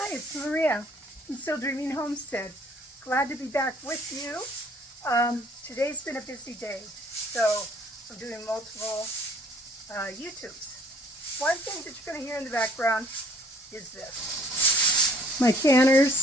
Hi, it's Maria from Still Dreaming Homestead. Glad to be back with you. Today's been a busy day, so I'm doing multiple YouTubes. One thing that you're going to hear in the background is this. My canners.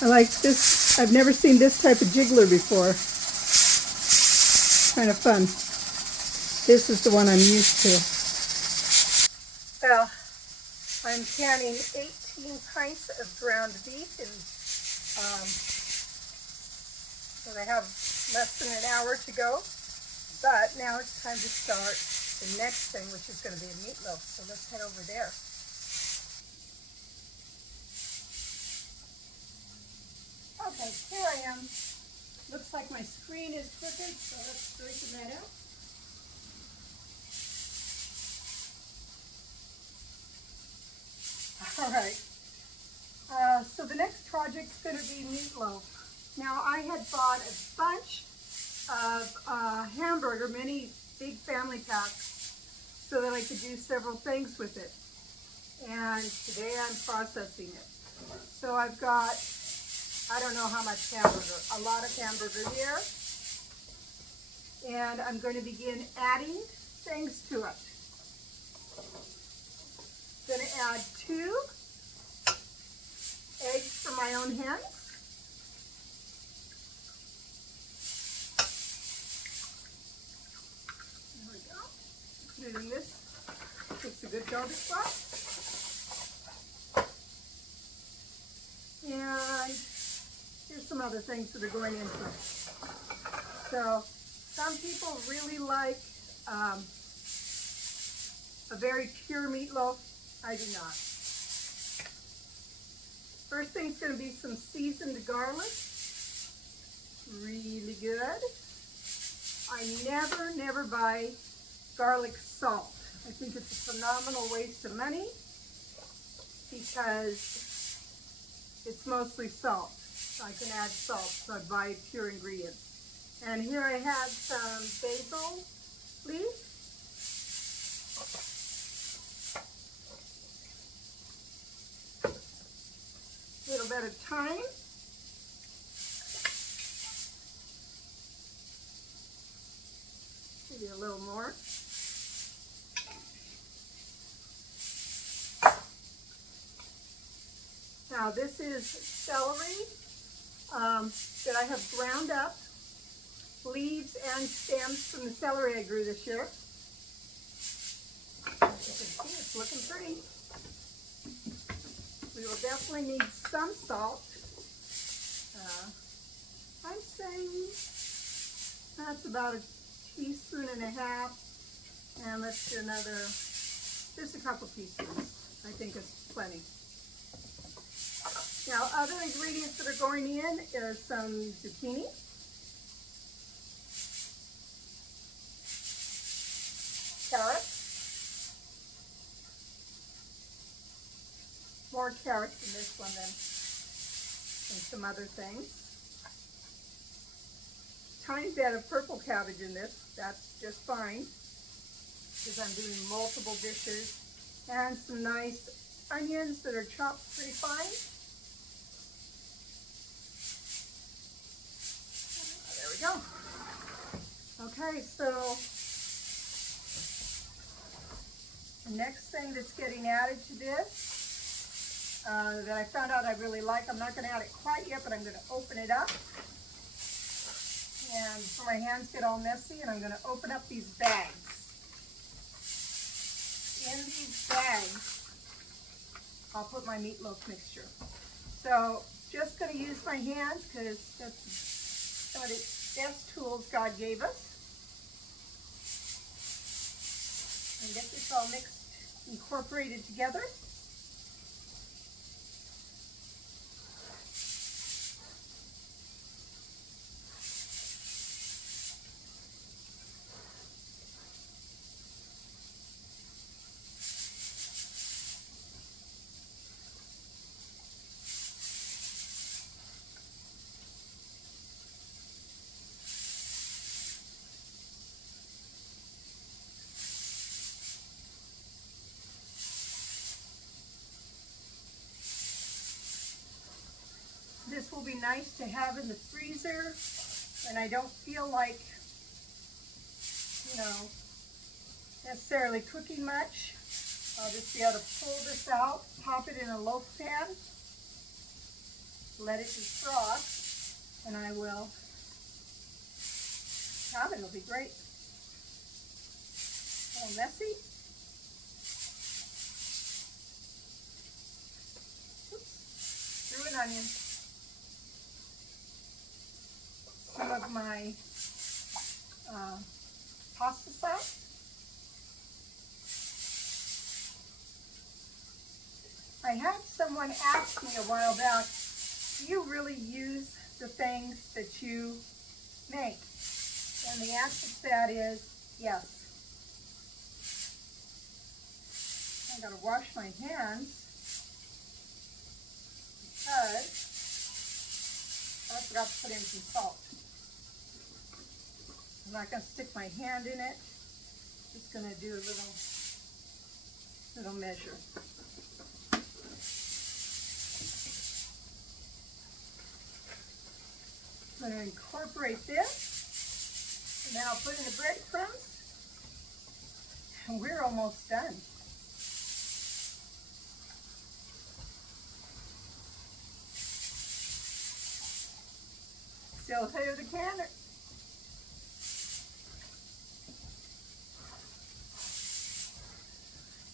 I like this. I've never seen this type of jiggler before. Kind of fun. This is the one I'm used to. Well, I'm canning 18 pints of ground beef, and so I have less than an hour to go. But now it's time to start the next thing, which is going to be a meatloaf. So let's head over there. Okay, here I am. Looks like my screen is crooked, so let's straighten that out. All right. So the next project's going to be meatloaf. Now I had bought a bunch of hamburger, many big family packs, so that I could do several things with it. And today I'm processing it. So I've got, I don't know how much hamburger, a lot of hamburger here. And I'm going to begin adding things to it. Going to add 2 eggs from my own hens. There we go. Put it in this. It's a good garbage box. And here's some other things that are going into it. So some people really like a very pure meatloaf. I do not. First thing's going to be some seasoned garlic. Really good. I never buy garlic salt. I think it's a phenomenal waste of money because it's mostly salt. So I can add salt, so I buy pure ingredients. And here I have some basil leaf. A little bit of thyme. Maybe a little more. Now this is celery that I have ground up, leaves and stems from the celery I grew this year. As you can see, it's looking pretty. We will definitely need some salt. I'm saying that's about a teaspoon and a half. And let's do another, just a couple teaspoons. I think it's plenty. Now, other ingredients that are going in is some zucchini, carrots, more carrots in this one than some other things. Tiny bit of purple cabbage in this, that's just fine, because I'm doing multiple dishes, and some nice onions that are chopped pretty fine. There we go. Okay, so the next thing that's getting added to this that I found out I really like, I'm not going to add it quite yet, but I'm going to open it up. And before my hands get all messy, and I'm going to open up these bags. In these bags, I'll put my meatloaf mixture. So just going to use my hands because that's some of the best tools God gave us. And get this all mixed, incorporated together. this will be nice to have in the freezer, and I don't feel like, necessarily cooking much. I'll just be able to pull this out, pop it in a loaf pan, let it defrost, and I will have it. It'll be great. A little messy. Oops. Threw an onion. Some of my pasta sauce. I had someone ask me a while back, do you really use the things that you make? And the answer to that is yes. I gotta wash my hands because I forgot to put in some salt. I'm not gonna stick my hand in it. Just gonna do a little measure. I'm going to incorporate this, and then I'll put in the breadcrumbs, and we're almost done. Still through the canner.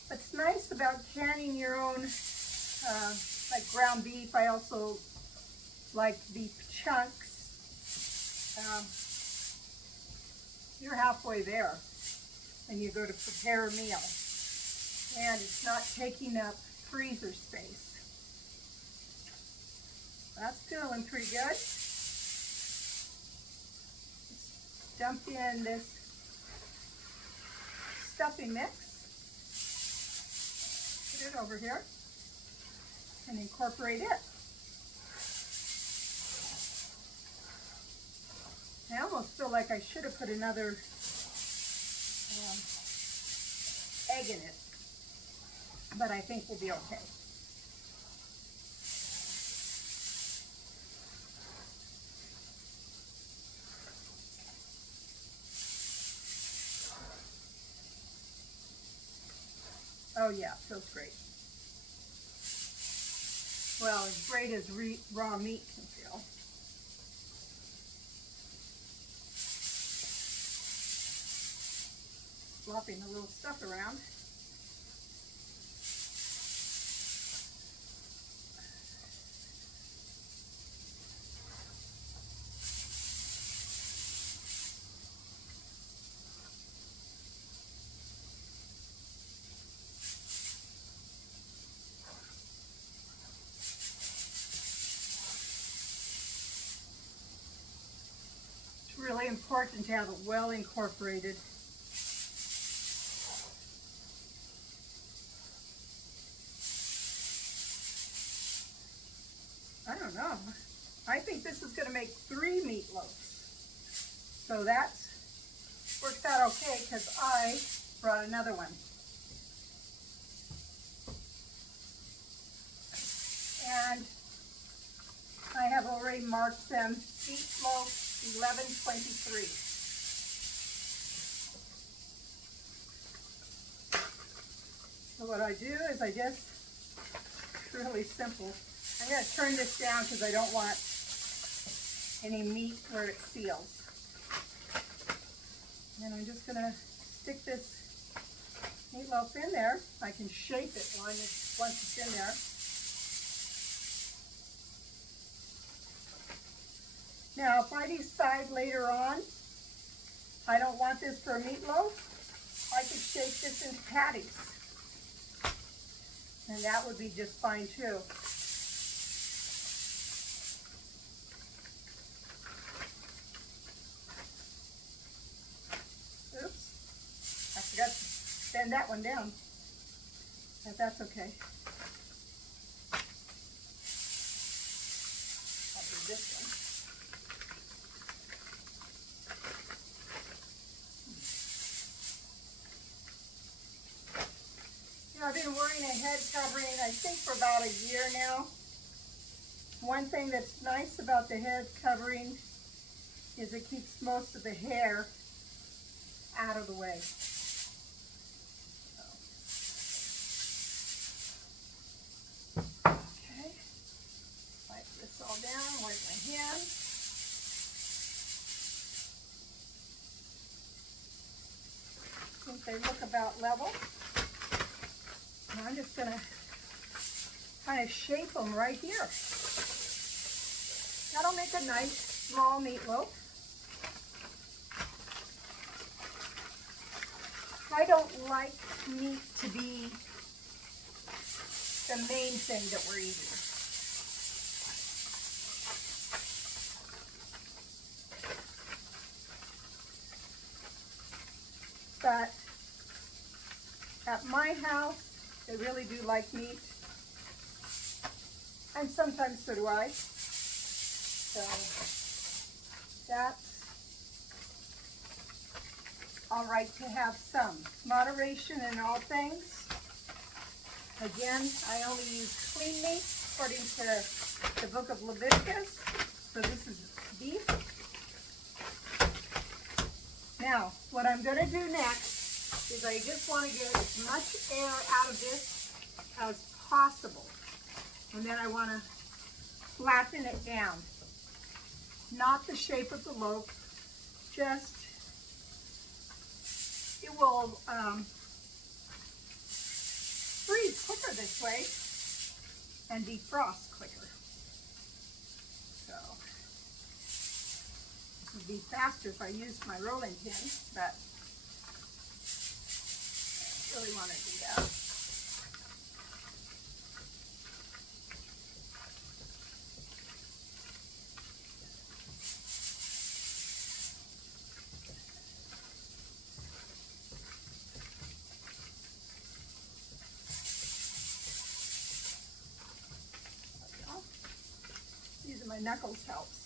What's nice about canning your own, like ground beef, I also like beef chunks. You're halfway there and you go to prepare a meal, and it's not taking up freezer space. That's feeling pretty good. Just dump in this stuffing mix, put it over here, and incorporate it. I almost feel like I should have put another egg in it, but I think we'll be okay. Oh yeah, feels great. Well, as great as raw meat can feel. Flopping a little stuff around. It's really important to have it well incorporated. I don't know. I think this is going to make 3 meatloafs. So that works out okay because I brought another one. And I have already marked them Meatloaf 1123. So what I do is I just, it's really simple. I'm going to turn this down because I don't want any meat where it seals. And I'm just going to stick this meatloaf in there. I can shape it once it's in there. Now, if I decide later on I don't want this for a meatloaf, I could shape this into patties. And that would be just fine too. Oops, I forgot to bend that one down, but that's okay. I'll do this one. I've been wearing a head covering, I think, for about a year now. One thing that's nice about the head covering is it keeps most of the hair out of the way. Okay, wipe this all down, wipe my hands. I think they look about level. And I'm just gonna kind of shape them right here. That'll make a nice small meatloaf. I don't like meat to be the main thing that we're eating. But at my house, they really do like meat. And sometimes so do I. So that's all right to have some moderation in all things. Again, I only use clean meat according to the book of Leviticus. So this is beef. Now, what I'm going to do next is I just want to get as much air out of this as possible. And then I want to flatten it down. Not the shape of the loaf, just it will freeze quicker this way and defrost quicker. So it would be faster if I used my rolling pin, but I really want to do that. Using my knuckles helps.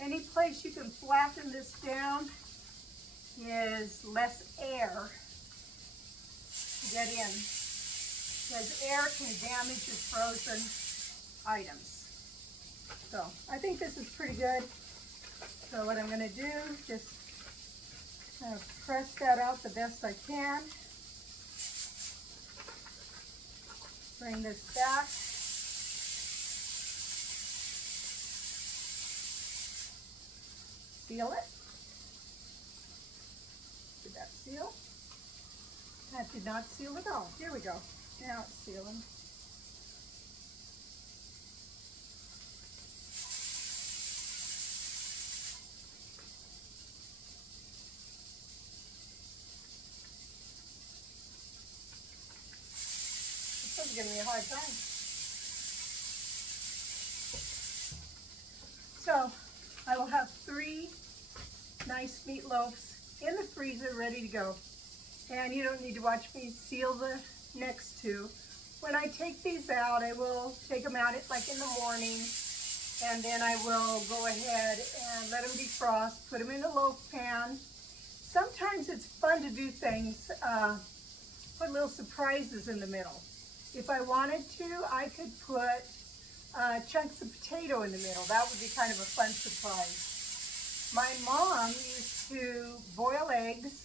Any place you can flatten this down is less air to get in, because air can damage your frozen items. So I think this is pretty good. So what I'm going to do, just kind of press that out the best I can. Bring this back. Seal it. Did that seal? That did not seal at all. Here we go. Now it's sealing. This one's giving me a hard time. So I will have 3 nice meatloaves in the freezer ready to go. And you don't need to watch me seal the next 2. When I take these out, I will take them out like in the morning, and then I will go ahead and let them defrost, put them in a loaf pan. Sometimes it's fun to do things, put little surprises in the middle. If I wanted to, I could put chunks of potato in the middle. That would be kind of a fun surprise. My mom used to boil eggs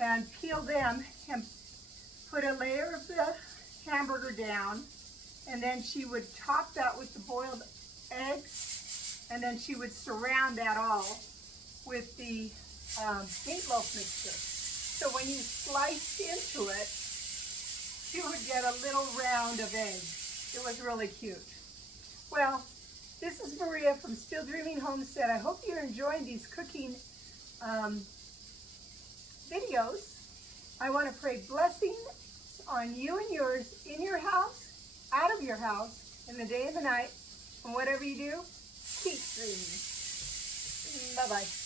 and peel them and put a layer of the hamburger down, and then she would top that with the boiled eggs, and then she would surround that all with the meatloaf mixture. So when you sliced into it, you would get a little round of eggs. It was really cute. Well, this is Maria from Still Dreaming Homestead. I hope you're enjoying these cooking videos. I want to pray blessings on you and yours, in your house, out of your house, in the day and the night, and whatever you do, keep dreaming. Bye-bye.